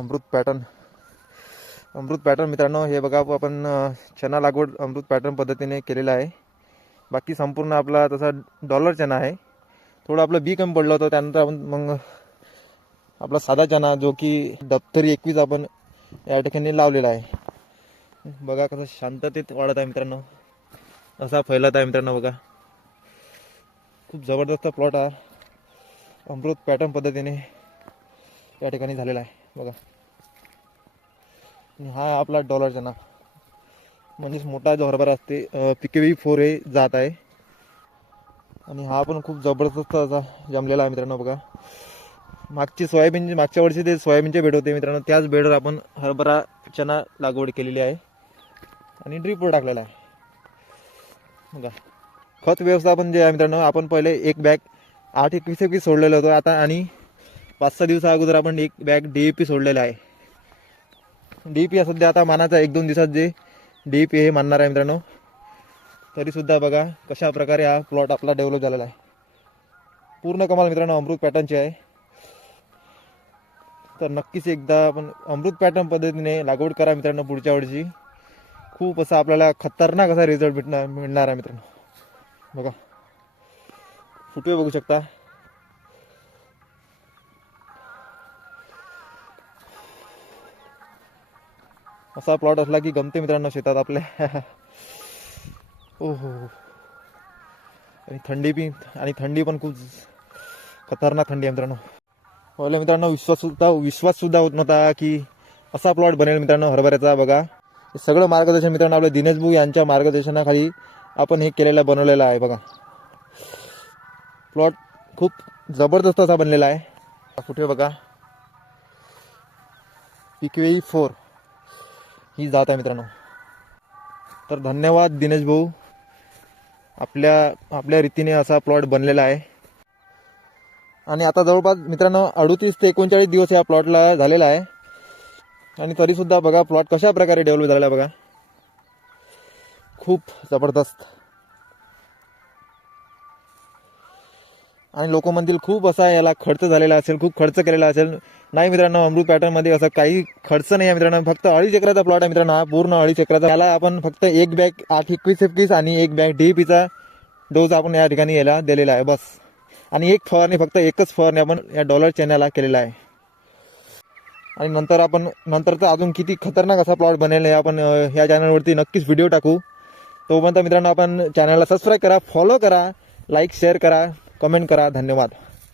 अमृत pattern मित्रांनो, हे बघा आपण चना लागवड अमृत पॅटर्न पद्धतीने केलेला आहे. बाकी संपूर्ण आपला तसा डॉलर चना आहे. थोडं आपलं बी कमी पडलं होतं, त्यानंतर आपण मग आपला साधा चना जो की दप्तरी 21 आपण या ठिकाणी लावलेला आहे. बघा कसं शांततेत वाढत आहे मित्रांनो, असा फैलत आहे मित्रांनो. बघा खूप जबरदस्त प्लॉट हा अमृत पॅटर्न पद्धतीने या ठिकाणी झालेला आहे. बघा हा आपला डॉलर चना म्हणजेच मोठा जो हरभरा असते PKV 4 हे जात आहे. आणि हा पण खूप जबरदस्त असा जमलेला आहे मित्रांनो. बघा मागच्या वर्षी ते सोयाबीनचे बेड होते मित्रांनो, त्याच बेडवर आपण हरभरा चना लागवड केलेली आहे आणि ड्रीपवर टाकलेला आहे. बघा खत व्यवस्थापन जे आहे मित्रांनो, आपण पहिले एक बॅग 8-21 सोडलेलं होतं आता, आणि 5-6 दिवसा अगोदर आपण एक बॅग DAP सोडलेला आहे. DAP सध्या आता मानाचा 1-2 दिवसात जे DAP हे मानणार आहे मित्रांनो. तरीसुद्धा बघा कशा प्रकारे हा प्लॉट आपला डेव्हलप झालेला आहे. पूर्ण कमाल मित्रांनो अमृत पॅटर्नचे आहे. तर नक्कीच एकदा आपण अमृत पॅटर्न पद्धतीने लागवड करा मित्रांनो. पुढच्या वर्षी खूप असा आपल्याला खतरनाक असा रिझल्ट मिळणार आहे मित्रांनो. बघा फुटवे बघू शकता. असा प्लॉट असला की गमते मित्रांनो शेतात आपल्या. ओहो, आणि थंडी पण खूप खतरनाक थंडी आहे मित्रांनो. पहिले मित्रांनो विश्वास सुद्धा होत नव्हता की असा प्लॉट बनेल मित्रांनो हरभऱ्याचा. बघा हे सगळं मार्गदर्शन मित्रांनो आपल्या दिनेश भाऊ यांच्या मार्गदर्शनाखाली आपण हे बनवलेलं आहे. बघा प्लॉट खूप जबरदस्त असा बनलेला आहे. कुठे बघा PKV 4 ही जात आहे मित्रांनो. तर धन्यवाद दिनेश भाऊ, आपल्या रीतीने असा प्लॉट बनलेला आहे. आणि आता जवळपास मित्रांनो 38 ते 39 दिवस या प्लॉटला झालेला आहे. आणि तरीसुद्धा बघा प्लॉट कशा प्रकारे डेव्हलप झालेला आहे. बघा खूप जबरदस्त. आणि लोक म्हणतील खूप असा याला खर्च झालेला असेल, खूप खर्च केलेला असेल. नाही मित्रांनो, अमृत पॅटर्नमध्ये असं काही खर्च नाही आहे मित्रांनो. फक्त 2.5 एकराचा प्लॉट आहे मित्रांनो हा, पूर्ण 2.5 एकराचा. याला आपण फक्त एक बॅग 8-21 आणि एक बॅग DAPचा डोस आपण या ठिकाणी याला दिलेला आहे बस. आणि एक फवारणी, फक्त एकच फवारणी आपण या डॉलर चॅनलला केलेला आहे. आणि नंतर तर अजून किती खतरनाक असा प्लॉट बनेल हे आपण ह्या चॅनलवरती नक्कीच व्हिडिओ टाकू. तोपर्यंत मित्रांनो आपण चॅनलला सबस्क्राईब करा, फॉलो करा, लाईक शेअर करा, कमेंट करा. धन्यवाद.